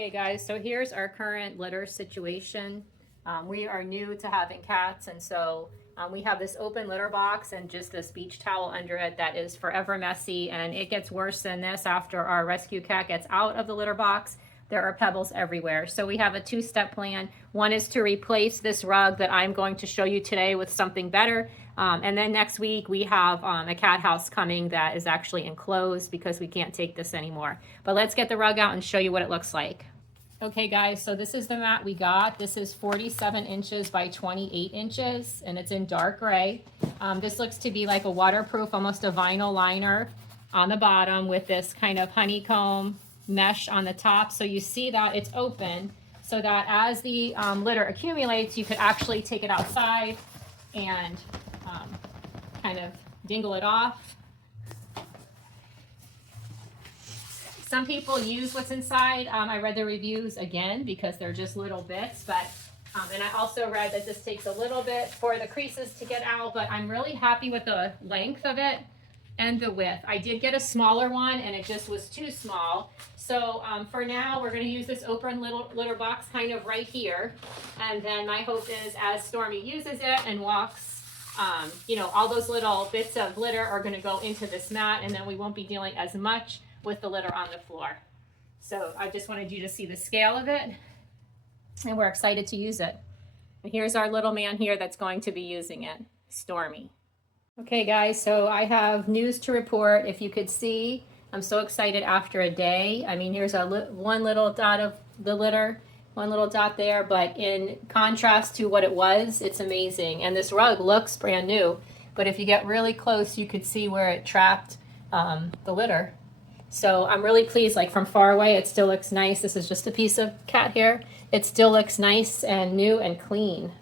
Okay guys, so here's our current litter situation. We are new to having cats, and so we have this open litter box and just this beach towel under it that is forever messy, and it gets worse than this after our rescue cat gets out of the litter box. There are pebbles everywhere. So we have a two-step plan. One is to replace this rug that I'm going to show you today with something better. And then next week we have a cat house coming that is actually enclosed because we can't take this anymore. But let's get the rug out and show you what it looks like. Okay guys, so this is the mat we got. This is 47 inches by 28 inches and it's in dark gray. This looks to be like a waterproof, almost a vinyl liner on the bottom with this kind of honeycomb mesh on the top. So you see that it's open so that as the litter accumulates, you could actually take it outside and kind of dingle it off. Some people use what's inside. I read the reviews again because they're just little bits, but and I also read that this takes a little bit for the creases to get out, but I'm really happy with the length of it and the width. I did get a smaller one and it just was too small. So for now, we're gonna use this open litter box kind of right here. And then my hope is as Stormy uses it and walks, you know, all those little bits of litter are gonna go into this mat, and then we won't be dealing as much with the litter on the floor. So I just wanted you to see the scale of it, and we're excited to use it. And here's our little man here that's going to be using it, Stormy. Okay guys, so I have news to report. If you could see, I'm so excited after a day. I mean, here's one little dot of the litter, one little dot there, but in contrast to what it was, it's amazing. And this rug looks brand new, but if you get really close, you could see where it trapped the litter. So I'm really pleased, like from far away, it still looks nice. This is just a piece of cat hair. It still looks nice and new and clean.